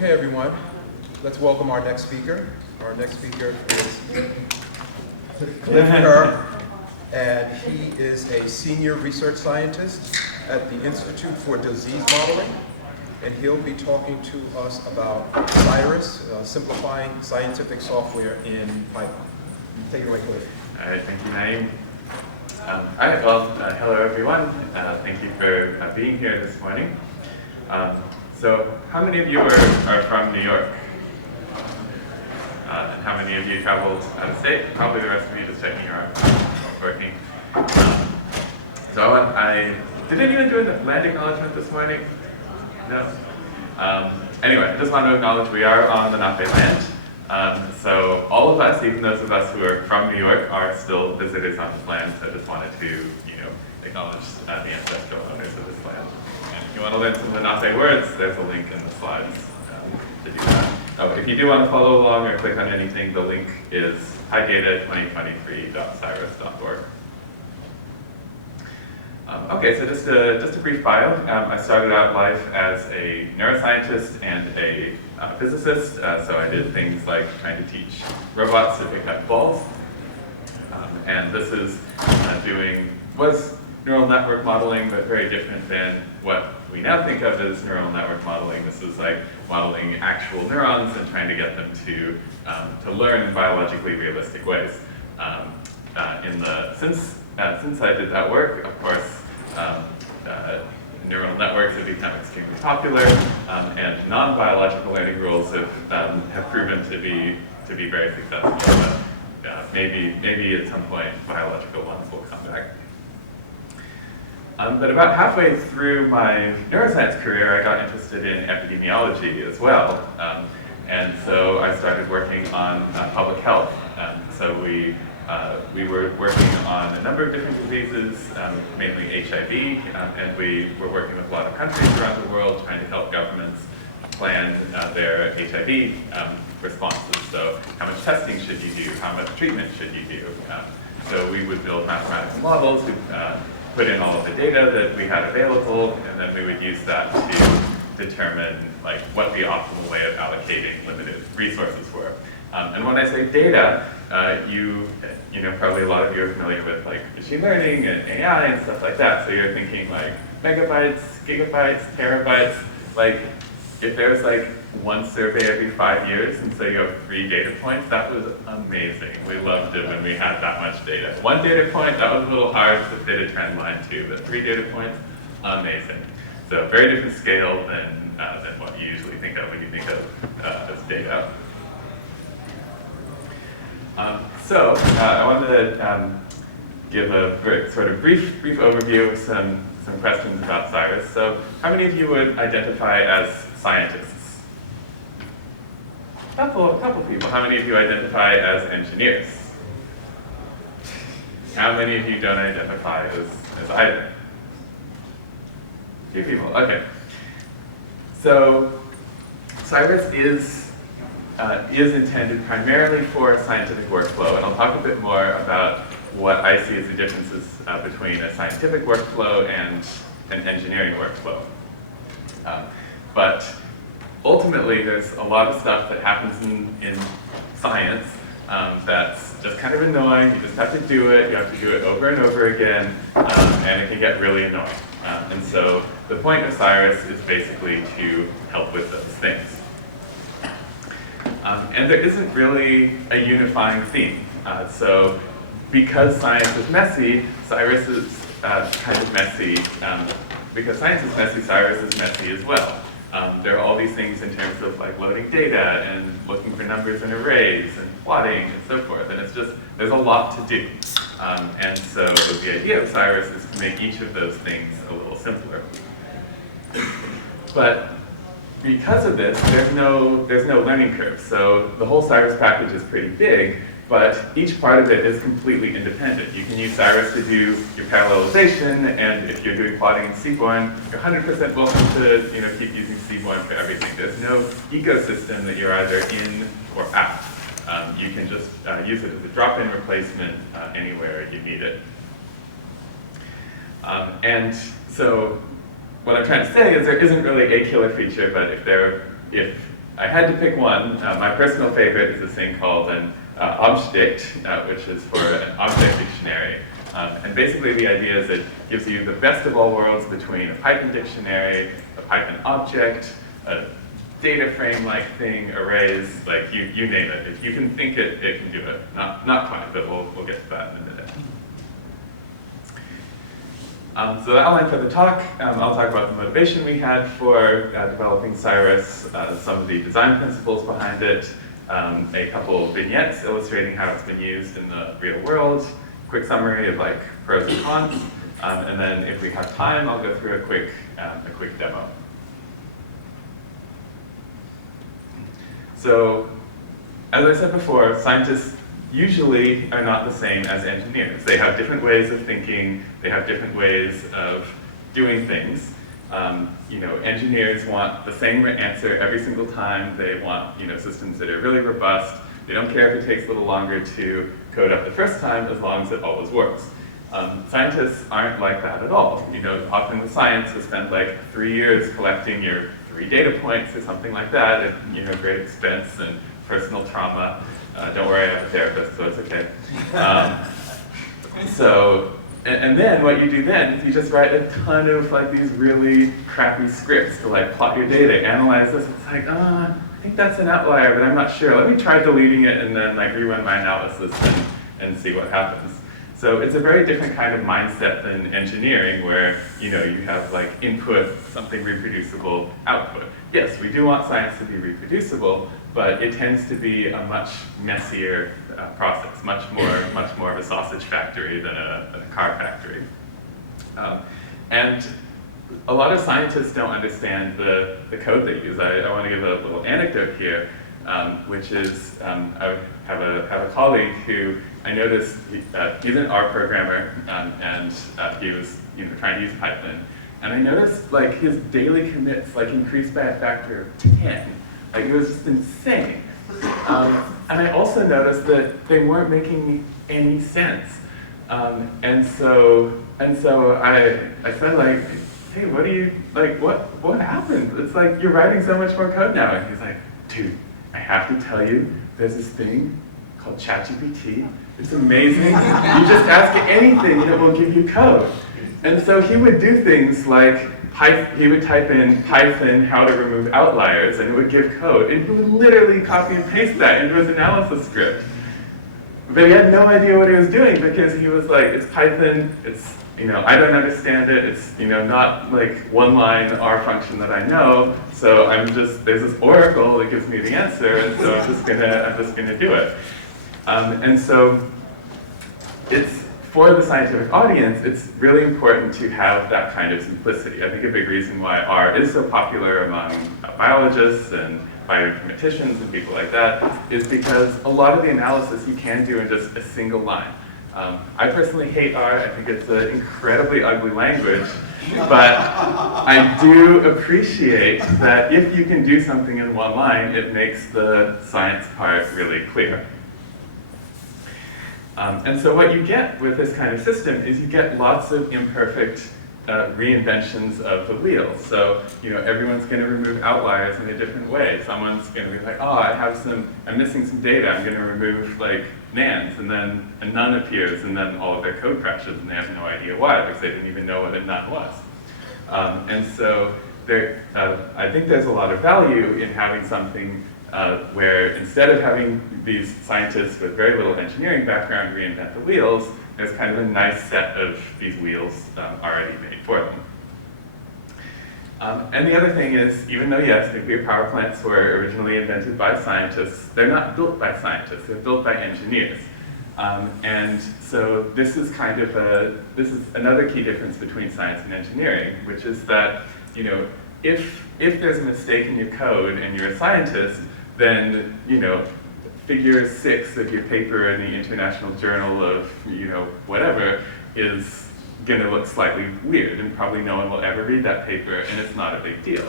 Okay, everyone, let's welcome our next speaker. Our next speaker is Kerr, and he is a senior research scientist at the Institute for Disease Modeling, and he'll be talking to us about Sciris, simplifying scientific software in Python. Take it away, Cliff. All right, thank you, Naeem. All right, well, hello everyone. Thank you for being here this morning. So how many of you are from New York? And how many of you traveled out of state? Probably the rest of you just checking your working. Did anyone do a land acknowledgement this morning? No? Anyway, I just want to acknowledge we are on the NumPy land. So all of us, even those of us who are from New York, are still visitors on this land. So I just wanted to, acknowledge the ancestral owners of this land. And if you want to learn some of the NumPy words, there's a link in the slides to do that. If you do want to follow along or click on anything, the link is PyData2023.sciris.org. Okay, so just a brief bio. I started out life as a neuroscientist and a physicist, so I did things like trying to teach robots to pick up balls. And this is was neural network modeling, but very different than what we now think of as neural network modeling. This is like modeling actual neurons and trying to get them to learn in biologically realistic ways. Since I did that work, of course, neural networks have become extremely popular, and non-biological learning rules have proven to be very successful. But maybe at some point biological ones will come back. But about halfway through my neuroscience career, I got interested in epidemiology as well. And so I started working on public health. So we were working on a number of different diseases, mainly HIV, and we were working with a lot of countries around the world trying to help governments plan their HIV responses. So how much testing should you do? How much treatment should you do? So we would build mathematical models, put in all of the data that we had available, and then we would use that to determine what the optimal way of allocating limited resources were. And when I say data, probably a lot of you are familiar with machine learning and AI and stuff like that. So you're thinking megabytes, gigabytes, terabytes. If there's one survey every 5 years, and so you have 3 data points, that was amazing. We loved it when we had that much data. 1 data point, that was a little hard to fit a trend line to, but 3 data points, amazing. So very different scale than what you usually think of when you think of as data. I wanted to give a very sort of brief overview of some questions about Sciris. So how many of you would identify as scientists? A couple people. How many of you identify as engineers? How many of you don't identify as either? A few people, okay. So Sciris is intended primarily for scientific workflow, and I'll talk a bit more about what I see as the differences between a scientific workflow and an engineering workflow. But ultimately, there's a lot of stuff that happens in science that's just kind of annoying. You just have to do it. You have to do it over and over again, and it can get really annoying. And so the point of Sciris is basically to help with those things. And there isn't really a unifying theme. So because science is messy, Sciris is kind of messy. Because science is messy, Sciris is messy as well. There are all these things in terms of loading data and looking for numbers in arrays and plotting and so forth. And it's just, there's a lot to do. And so the idea of Sciris is to make each of those things a little simpler. But because of this, there's no learning curve. So the whole Sciris package is pretty big, but each part of it is completely independent. You can use Sciris to do your parallelization, and if you're doing plotting in Seaborn, you're 100% welcome to keep using Seaborn for everything. There's no ecosystem that you're either in or out. You can just use it as a drop-in replacement anywhere you need it. And so what I'm trying to say is there isn't really a killer feature, but if I had to pick one. My personal favorite is this thing called an Object, which is for an object dictionary. And basically the idea is it gives you the best of all worlds between a Python dictionary, a Python object, a data frame-like thing, arrays, like you name it. If you can think it, it can do it. Not quite, but we'll get to that in a minute. So the outline for the talk, I'll talk about the motivation we had for developing Sciris, some of the design principles behind it, a couple of vignettes illustrating how it's been used in the real world, quick summary of like pros and cons, and then if we have time, I'll go through a quick demo. So, as I said before, scientists usually are not the same as engineers. They have different ways of thinking, they have different ways of doing things. Engineers want the same answer every single time. They want systems that are really robust. They don't care if it takes a little longer to code up the first time as long as it always works. Scientists aren't like that at all. Often with science, we spend like 3 years collecting your 3 data points or something like that at great expense and personal trauma. Don't worry, I have a therapist, so it's okay. And then what you do then is you just write a ton of like these really crappy scripts to like plot your data, analyze this. It's like, I think that's an outlier, but I'm not sure. Let me try deleting it and then like rerun my analysis and see what happens. So it's a very different kind of mindset than engineering, where you have like input, something reproducible, output. Yes, we do want science to be reproducible, but it tends to be a much messier process, much more of a sausage factory than a car factory. And a lot of scientists don't understand the code they use. I want to give a little anecdote here, which is I have a colleague who I noticed he's an R programmer, and he was trying to use Python, and I noticed like his daily commits like increased by a factor of 10. Like it was just insane. And I also noticed that they weren't making any sense. And so I said like, hey, what do you like? What happened? It's like you're writing so much more code now. And he's like, dude, I have to tell you, there's this thing called ChatGPT. It's amazing. You just ask it anything and it will give you code. And so he would do things like, he would type in Python how to remove outliers and it would give code. And he would literally copy and paste that into his analysis script. But he had no idea what he was doing because he was like, it's Python, it's, I don't understand it, it's, not like one line R function that I know, so there's this oracle that gives me the answer, and so I'm just gonna do it. And so for the scientific audience, it's really important to have that kind of simplicity. I think a big reason why R is so popular among biologists and bioinformaticians and people like that is because a lot of the analysis you can do in just a single line. I personally hate R. I think it's an incredibly ugly language, but I do appreciate that if you can do something in one line, it makes the science part really clear. And so what you get with this kind of system is you get lots of imperfect reinventions of the wheel. So, everyone's going to remove outliers in a different way. Someone's going to be like, oh, I'm missing some data. I'm going to remove like nans, and then a none appears, and then all of their code crashes, and they have no idea why because they didn't even know what a none was. And so I think there's a lot of value in having something where instead of having these scientists with very little engineering background reinvent the wheels, there's kind of a nice set of these wheels already made for them. And the other thing is, even though, yes, nuclear power plants were originally invented by scientists, they're not built by scientists, they're built by engineers. And so this is another key difference between science and engineering, which is that, if there's a mistake in your code and you're a scientist, then, figure 6 of your paper in the International Journal of, whatever, is going to look slightly weird, and probably no one will ever read that paper, and it's not a big deal.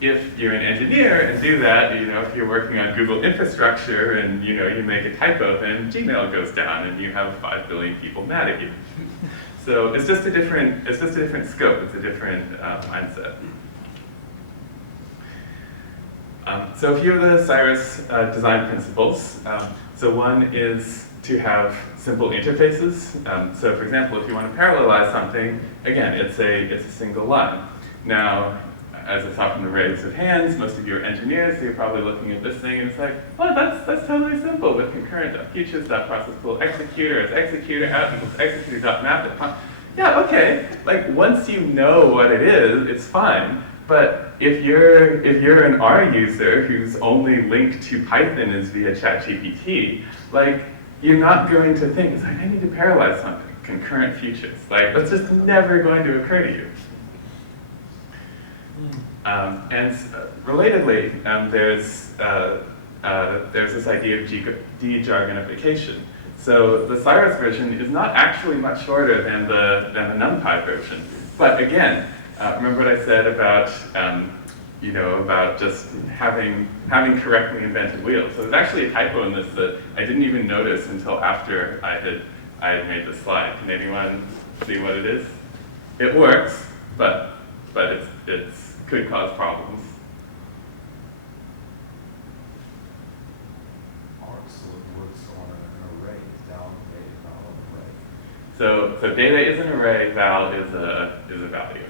If you're an engineer and do that, if you're working on Google infrastructure and, you make a typo, then Gmail goes down and you have 5 billion people mad at you. So it's just a different scope, it's a different mindset. So a few of the Sciris design principles. So one is to have simple interfaces. So for example, if you want to parallelize something, again, it's a single line. Now, as I saw from the raise of hands, most of you are engineers, so you're probably looking at this thing and it's like, well, that's totally simple with concurrent.futures.process executor as executor out equals executor.map. Yeah, okay. Like once you know what it is, it's fine. But if you're an R user who's only linked to Python is via ChatGPT, like you're not going to think, it's like, I need to parallelize something, concurrent futures. Like that's just never going to occur to you. Relatedly, there's this idea of de-jargonification. So the Sciris version is not actually much shorter than the NumPy version. But again, remember what I said about about just having correctly invented wheels. So there's actually a typo in this that I didn't even notice until after I had made the slide. Can anyone see what it is? It works, but it's could cause problems. Works on an array, down data val array. So data is an array, val is a value.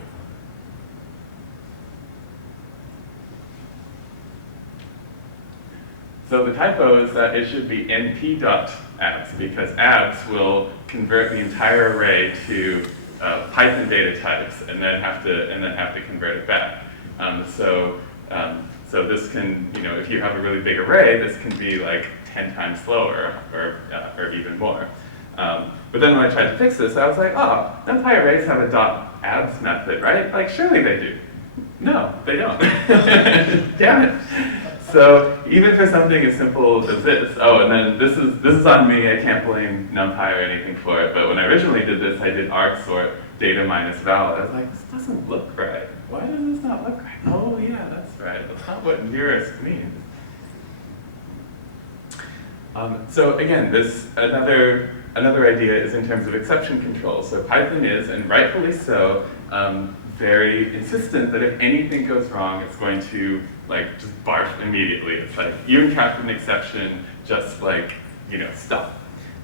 So the typo is that it should be np.abs because abs will convert the entire array to Python data types and then have to convert it back. So this can, if you have a really big array, this can be like 10 times slower or even more. But then when I tried to fix this, I was like, oh, NumPy arrays have a .abs method, right? Like surely they do. No, they don't. Damn it. So even for something as simple as this, and then this is on me, I can't blame NumPy or anything for it, but when I originally did this, I did argsort data minus val. I was like, this doesn't look right. Why does this not look right? Oh yeah, that's right. That's not what nearest means. So again, another idea is in terms of exception control. So Python is, and rightfully so, very insistent that if anything goes wrong, it's going to just barf immediately. It's like, you encountered an exception, just stop.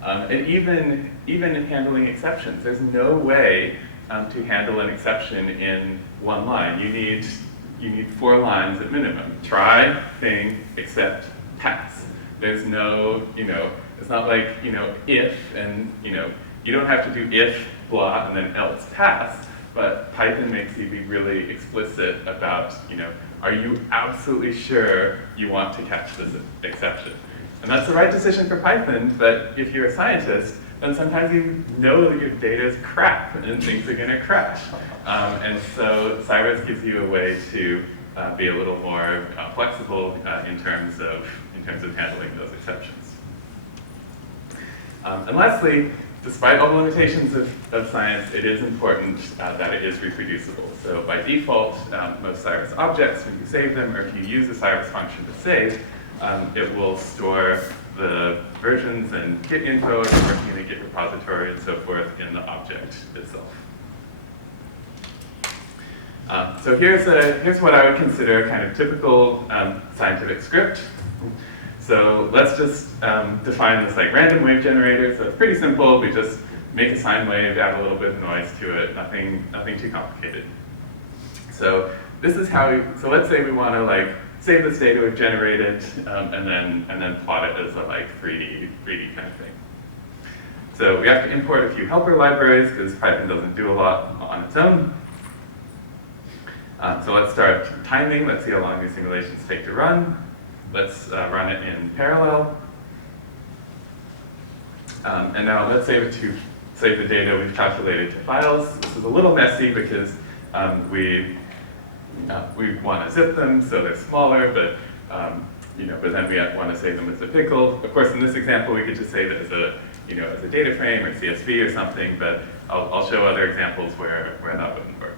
And even in handling exceptions, there's no way to handle an exception in one line. You need 4 lines at minimum. Try, thing, except, pass. There's no, it's not like, if, and, you don't have to do if, blah, and then else, pass. But Python makes you be really explicit about, are you absolutely sure you want to catch this exception? And that's the right decision for Python, but if you're a scientist, then sometimes you know that your data is crap and things are going to crash. And so Sciris gives you a way to be a little more flexible in terms of handling those exceptions. And lastly, despite all the limitations of science, it is important that it is reproducible. So by default, most Sciris objects, when you save them, or if you use the Sciris function to save, it will store the versions and Git info, if you're working in a Git repository and so forth, in the object itself. So here's what I would consider kind of typical scientific script. So let's just define this random wave generator. So it's pretty simple. We just make a sine wave, add a little bit of noise to it, nothing too complicated. So this is how so let's say we want to save this data we've generated and then plot it as a 3D kind of thing. So we have to import a few helper libraries because Python doesn't do a lot on its own. So let's start timing. Let's see how long these simulations take to run. Let's run it in parallel. And now let's save the data we've calculated to files. This is a little messy because we want to zip them so they're smaller, but but then we want to save them as a pickle. Of course, in this example, we could just save it as a data frame or CSV or something. But I'll show other examples where that wouldn't work.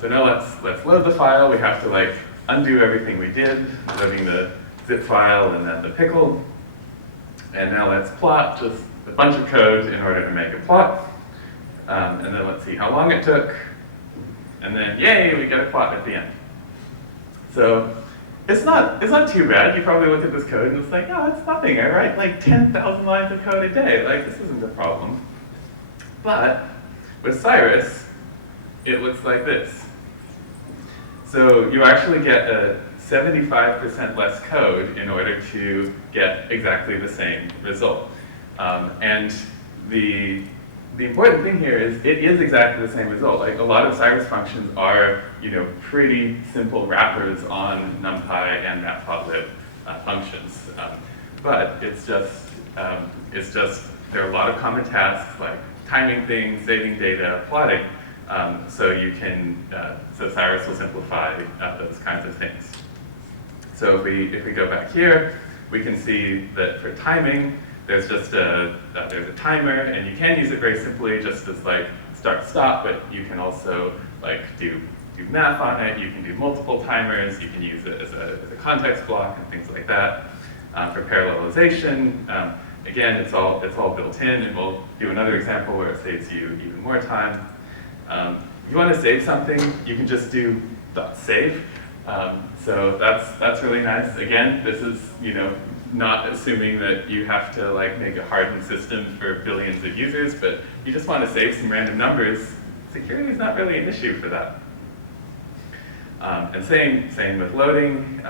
So now let's load the file. We have to undo everything we did, loading the zip file and then the pickle. And now let's plot just a bunch of code in order to make a plot. And then let's see how long it took. And then, yay, we get a plot at the end. So it's not too bad. You probably look at this code and it's like, oh, it's nothing. I write like 10,000 lines of code a day. Like, this isn't a problem. But with Sciris, it looks like this. So you actually get a 75% less code in order to get exactly the same result. And the important thing here is it is exactly the same result. Like, a lot of Sciris functions are, pretty simple wrappers on NumPy and matplotlib functions. But it's just there are a lot of common tasks like timing things, saving data, plotting. So Sciris will simplify those kinds of things. So if we go back here, we can see that for timing, there's just there's a timer, and you can use it very simply just as like start-stop, but you can also like do math on it. You can do multiple timers. You can use it as a context block and things like that. For parallelization, again, it's all built in, and we'll do another example where it saves you even more time. If you want to save something, you can just do .save. So that's really nice. Again, this is not assuming that you have to like make a hardened system for billions of users, but you just want to save some random numbers. Security is not really an issue for that. And same with loading.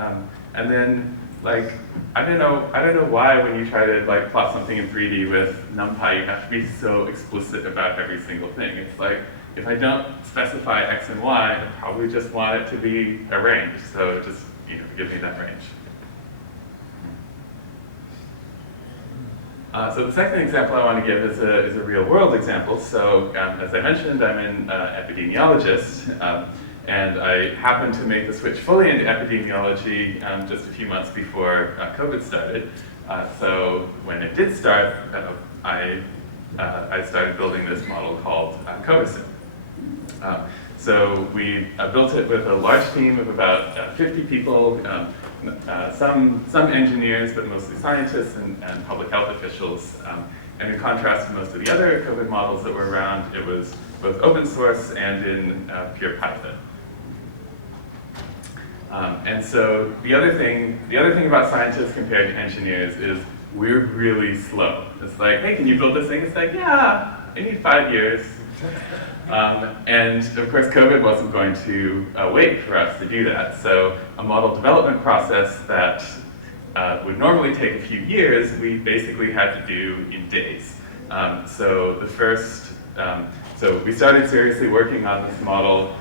And then like I don't know why when you try to like plot something in 3D with NumPy you have to be so explicit about every single thing. It's like, if I don't specify X and Y, I probably just want it to be a range. So just give me that range. So the second example I want to give is a real world example. So as I mentioned, I'm an epidemiologist, and I happened to make the switch fully into epidemiology just a few months before COVID started. So when it did start, I started building this model called COVASIM. So we built it with a large team of about 50 people, some engineers, but mostly scientists and public health officials. And in contrast to most of the other COVID models that were around, it was both open source and in pure Python. And so the other thing about scientists compared to engineers is we're really slow. It's like, hey, can you build this thing? It's like, yeah, I need 5 years. And of course, COVID wasn't going to wait for us to do that. So a model development process that would normally take a few years, we basically had to do in days. So we started seriously working on this model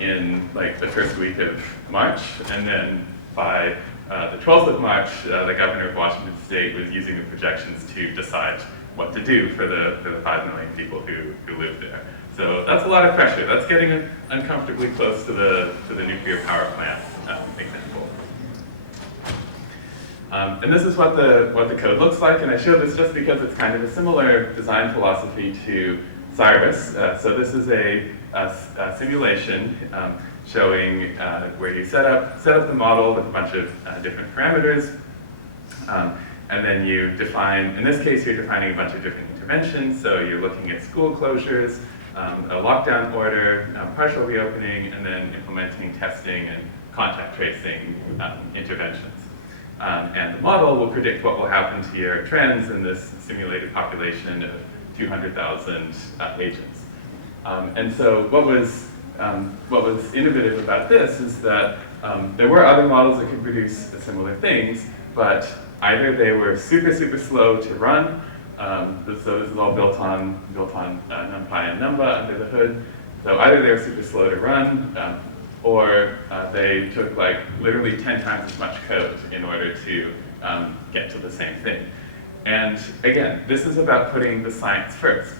in like the first week of March, and then by the 12th of March, the governor of Washington State was using the projections to decide what to do for the 5 million people who live there. So that's a lot of pressure. That's getting uncomfortably close to the nuclear power plant example. And this is what the code looks like, and I show this just because it's kind of a similar design philosophy to Sciris. So this is a simulation showing where you set up the model with a bunch of different parameters, and then you define, in this case, you're defining a bunch of different interventions. So you're looking at school closures, a lockdown order, partial reopening, and then implementing testing and contact tracing interventions. And the model will predict what will happen to your trends in this simulated population of 200,000 agents. And so what was innovative about this is that there were other models that could produce similar things, but either they were super, super slow to run, so this is all built on NumPy and Numba under the hood. So either they were super slow to run, or they took like literally 10 times as much code in order to get to the same thing. And again, this is about putting the science first.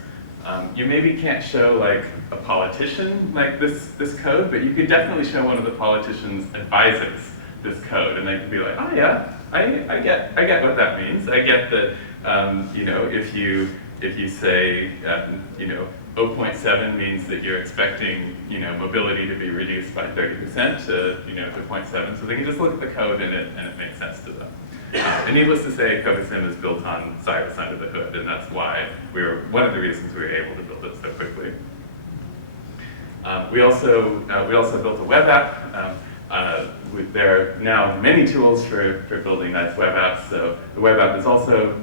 You maybe can't show like a politician like this code, but you could definitely show one of the politician's advisors this code, and they could be like, oh yeah, I get what that means. I get that if you say 0.7 means that you're expecting mobility to be reduced by 30% to 0.7, so they can just look at the code and it makes sense to them. And needless to say, COVASIM is built on Sciris under the hood, and that's why one of the reasons we were able to build it so quickly. We also built a web app. there are now many tools for building nice web apps. So the web app is also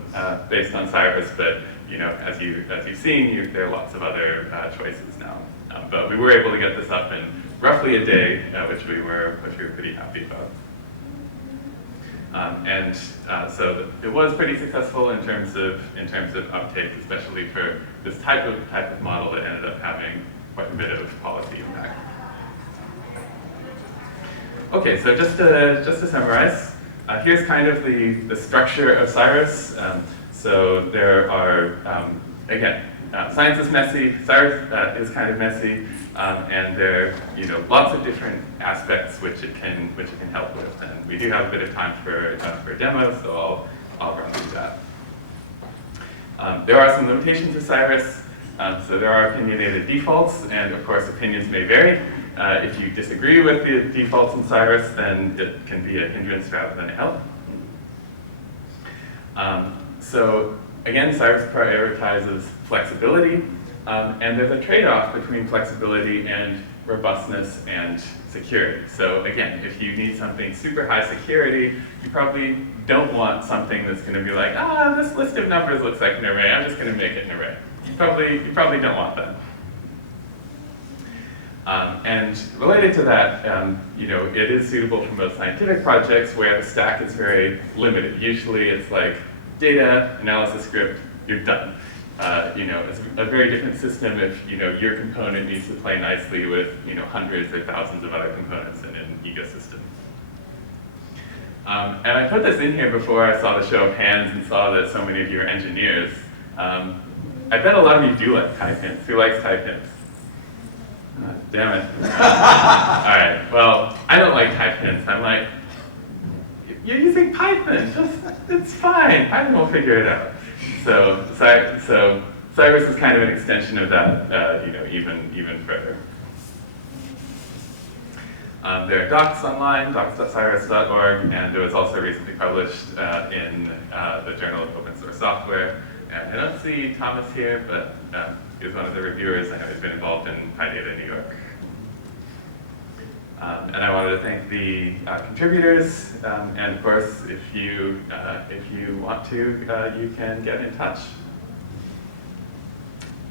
based on Sciris, but as you've seen, there are lots of other choices now. But we were able to get this up in roughly a day, which we were pretty happy about. So it was pretty successful in terms of uptake, especially for this type of model that ended up having quite a bit of policy impact. Okay, so just to summarize, here's kind of the structure of Sciris. So there are, again, science is messy, Sciris is kind of messy, and there are lots of different aspects which it can help with. And we do have a bit of time for a demo, so I'll run through that. There are some limitations of Sciris. So there are opinionated defaults, and of course opinions may vary. If you disagree with the defaults in Sciris, then it can be a hindrance rather than a help. So again, Sciris prioritizes flexibility, and there's a trade-off between flexibility and robustness and security. So again, if you need something super high security, you probably don't want something that's going to be like, this list of numbers looks like an array, I'm just going to make it an array. You probably don't want that. And related to that, it is suitable for most scientific projects where the stack is very limited. Usually it's like data, analysis script, you're done. It's a very different system if your component needs to play nicely with hundreds or thousands of other components in an ecosystem. And I put this in here before I saw the show of hands and saw that so many of you are engineers. I bet a lot of you do like type hints. Who likes type hints? Damn it. All right, well, I don't like type hints. I'm like, you're using Python, it's fine. Python will figure it out. So Sciris is kind of an extension of that, even further. There are docs online, docs.sciris.org, and it was also recently published in the Journal of Open Source Software. And I don't see Thomas here, but he was one of the reviewers. I know he's been involved in PyData New York. And I wanted to thank the contributors, and of course, if you want to, you can get in touch.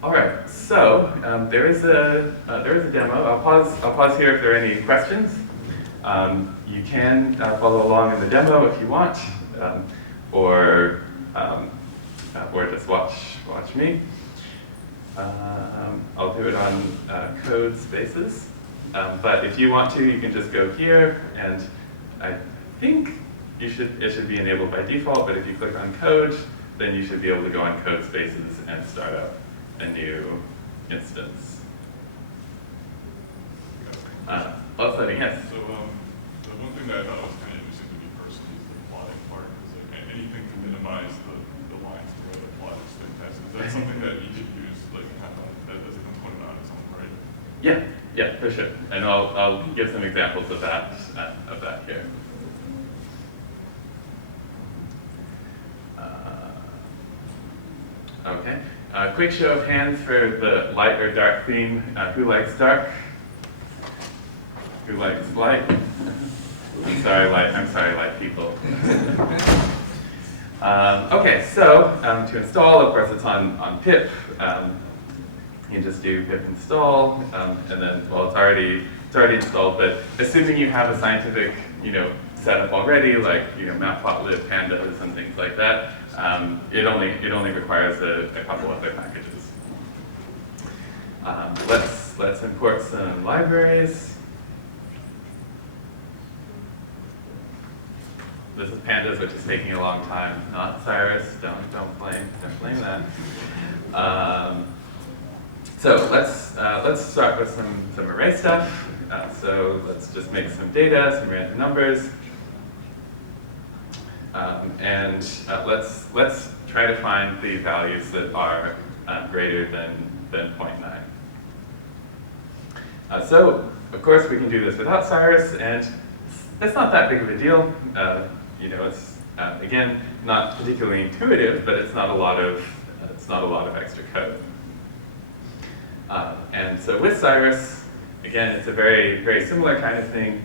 All right, so there is a demo. I'll pause here if there are any questions. You can follow along in the demo if you want, or just watch me. I'll do it on code spaces. But if you want to, you can just go here, and I think it should be enabled by default, but if you click on code, then you should be able to go on code spaces and start up a new instance. Also, yes? So the one thing that I thought was kind of interesting to me personally is the plotting part, because like anything to minimize the lines where the plot is text. Is that something that you could use as a component on its own, right? Yeah, for sure. And I'll give some examples of that here. Okay. Quick show of hands for the light or dark theme. Who likes dark? Who likes light? I'm sorry, light people. Okay, so to install, of course, it's on pip. You just do pip install, and then, well, it's already installed. But assuming you have a scientific, setup already, like matplotlib, pandas, and things like that, it only requires a couple other packages. Let's import some libraries. This is pandas, which is taking a long time. Not Sciris. Don't blame that. So let's start with some array stuff. So let's just make some data, some random numbers, and let's try to find the values that are greater than 0.9. So of course we can do this without Sciris, and it's not that big of a deal. It's again not particularly intuitive, but it's not a lot of extra code. And so with Sciris, again, it's a very, very similar kind of thing.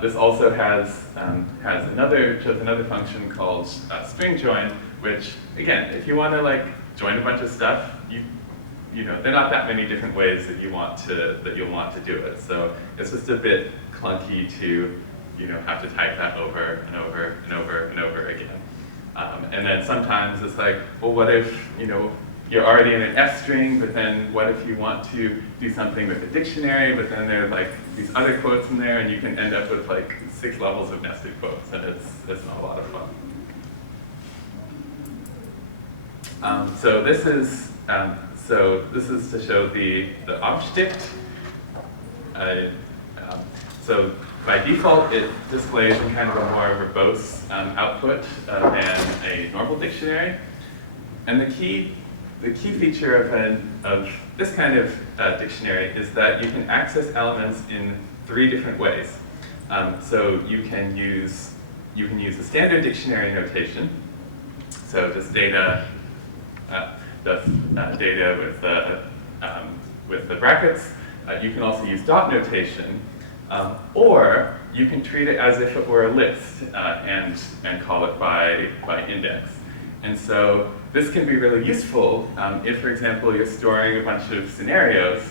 This also has another function called string join, which again, if you want to like join a bunch of stuff, you know, there are not that many different ways that you'll want to do it. So it's just a bit clunky to, you know, have to type that over and over and over and over again. And then sometimes it's like, well, what if, you know, you're already in an F string, but then what if you want to do something with a dictionary, but then there are like these other quotes in there, and you can end up with like 6 levels of nested quotes, and it's not a lot of fun. So this is to show the Object. So by default, it displays in kind of a more verbose output than a normal dictionary. And the key feature of this kind of dictionary is that you can access elements in 3 different ways. So you can use a standard dictionary notation. So just data with the brackets. You can also use dot notation, or you can treat it as if it were a list and call it by index. And so this can be really useful if, for example, you're storing a bunch of scenarios,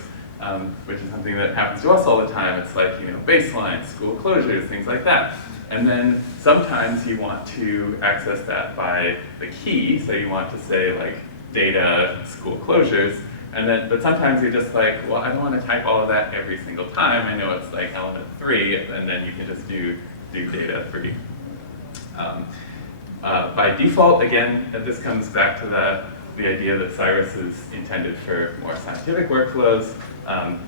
which is something that happens to us all the time. It's like, you know, baseline, school closures, things like that. And then sometimes you want to access that by the key, so you want to say like data school closures, but sometimes you're just like, well, I don't want to type all of that every single time. I know it's like element 3, and then you can just do data 3. By default, again, this comes back to the idea that Sciris is intended for more scientific workflows.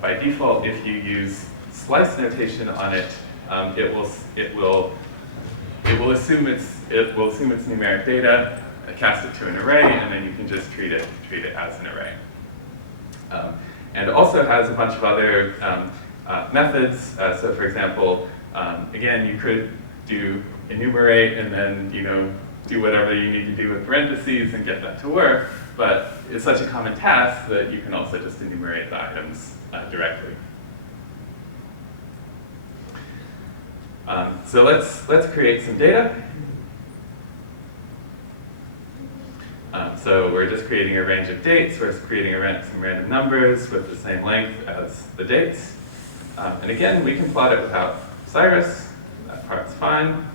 By default, if you use slice notation on it, it will assume it's numeric data, cast it to an array, and then you can just treat it as an array. And it also has a bunch of other methods. So, for example, again, you could do enumerate and then, you know, do whatever you need to do with parentheses and get that to work. But it's such a common task that you can also just enumerate the items directly. So let's create some data. So we're just creating a range of dates. We're creating some random numbers with the same length as the dates. And again, we can plot it without Sciris. That part's fine.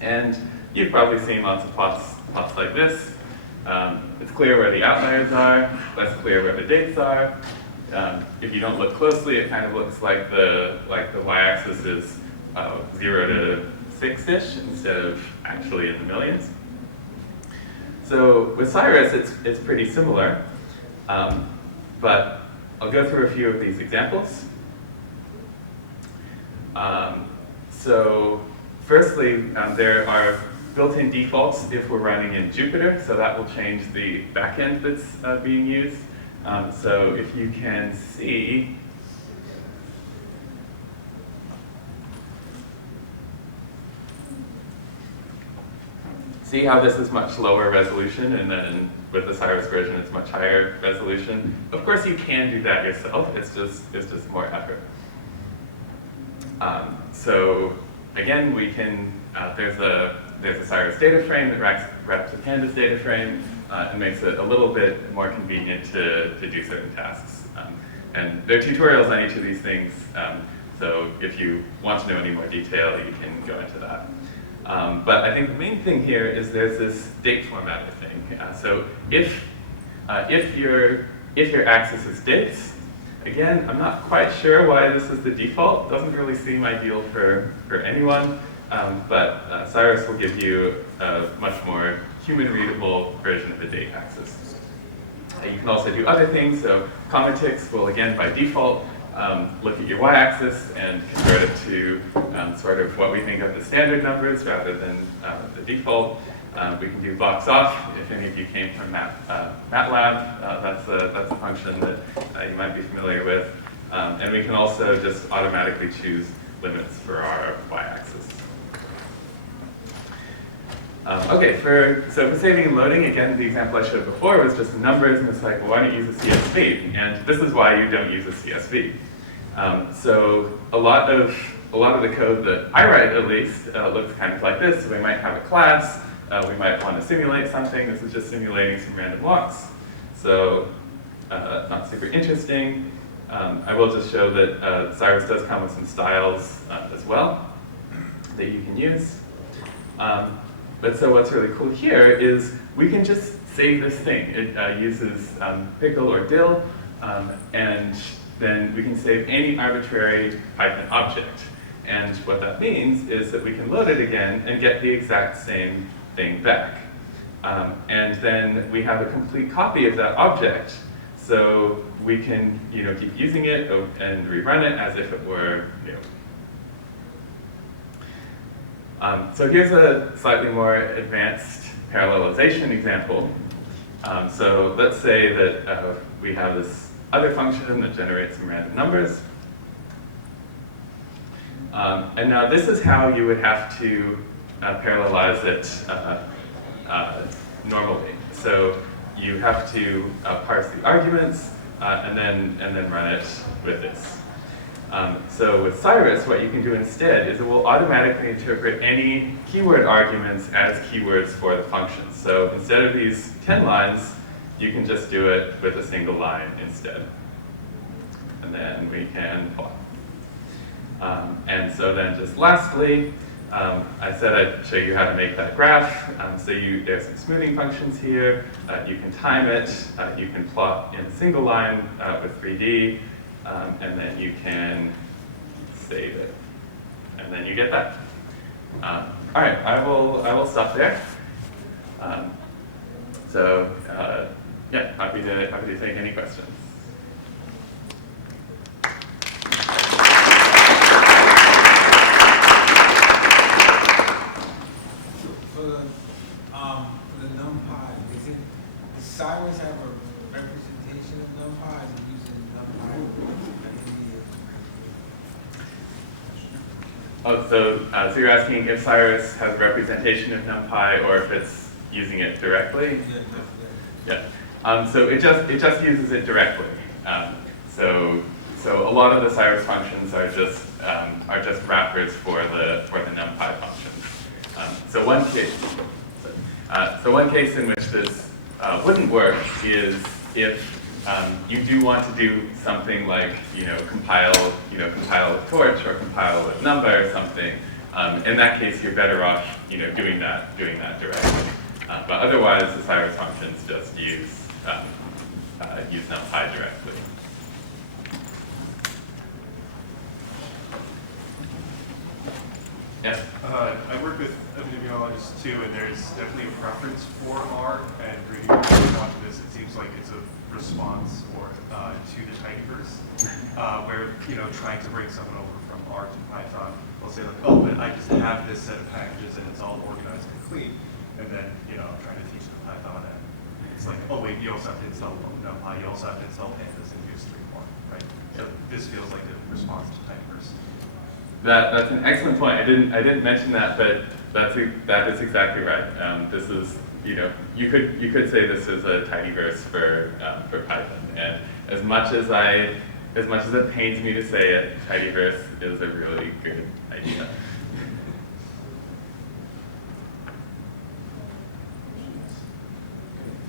And you've probably seen lots of plots like this. It's clear where the outliers are. Less clear where the dates are. If you don't look closely, it kind of looks like the y-axis is 0 to 6-ish instead of actually in the millions. So with Sciris, it's pretty similar, but I'll go through a few of these examples. So firstly, there are built-in defaults if we're running in Jupyter, so that will change the backend that's being used. So if you can see how this is much lower resolution, and then with the Sciris version, it's much higher resolution. Of course, you can do that yourself. It's just more effort. So again, we can. There's a Sciris data frame that wraps a pandas data frame and makes it a little bit more convenient to do certain tasks. And there are tutorials on each of these things. So if you want to know any more detail, you can go into that. But I think the main thing here is there's this date formatter thing. So if your axis is dates, again, I'm not quite sure why this is the default. It doesn't really seem ideal for anyone, but Sciris will give you a much more human-readable version of the date axis. You can also do other things. So commentics will, again, by default, look at your y-axis and convert it to sort of what we think of the standard numbers rather than the default. We can do box off. If any of you came from MATLAB, that's a function that you might be familiar with. And we can also just automatically choose limits for our y-axis. Okay, for saving and loading, again, the example I showed before was just the numbers, and it's like, well, why don't you use a CSV? And this is why you don't use a CSV. So a lot of a lot of the code that I write, at least, looks kind of like this. So we might have a class. We might want to simulate something. This is just simulating some random walks. So not super interesting. I will just show that Sciris does come with some styles as well that you can use. But so what's really cool here is we can just save this thing. It uses pickle or dill, and then we can save any arbitrary Python object. And what that means is that we can load it again and get the exact same thing back. And then we have a complete copy of that object. So we can, keep using it and rerun it as if it were new. So here's a slightly more advanced parallelization example. So let's say that we have this other function that generates some random numbers. And now this is how you would have to parallelize it normally. So you have to parse the arguments and then run it with this. So with Sciris, what you can do instead is it will automatically interpret any keyword arguments as keywords for the function. So instead of these 10 lines, you can just do it with a single line instead. And then we can plot. And so then just lastly, I said I'd show you how to make that graph. There's some smoothing functions here. You can time it. You can plot in a single line with 3D. And then you can save it. And then you get that. All right, I will stop there. Yeah, happy to take any questions. For the NumPy, does Sciris have a representation of NumPy? Is it using NumPy? Oh, so you're asking if Sciris has representation of NumPy or if it's using it directly? Yeah. So it just uses it directly. So a lot of the Sciris functions are just wrappers for the NumPy functions. So one case in which this wouldn't work is if you do want to do something like compile with torch or compile with number or something. In that case, you're better off doing that directly. But otherwise, the Sciris functions just use NumPy directly. Yes. I work with epidemiologists too, and there's definitely a preference for R. And reading watching this, it seems like it's a response to the tidyverse, where trying to bring someone over from R to Python, they'll say like, oh, but I just have this set of packages and it's all organized and clean, and then I'm trying to teach them Python, and it's like, oh wait, you also have to install NumPy, you also have to install pandas and use streamline, right? So this feels like a response to tidyverse. That's an excellent point. I didn't mention that, but that is exactly right. This is you could say this is a tidyverse for Python. And as much as it pains me to say it, tidyverse is a really good idea.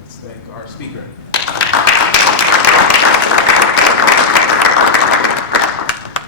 Let's thank our speaker.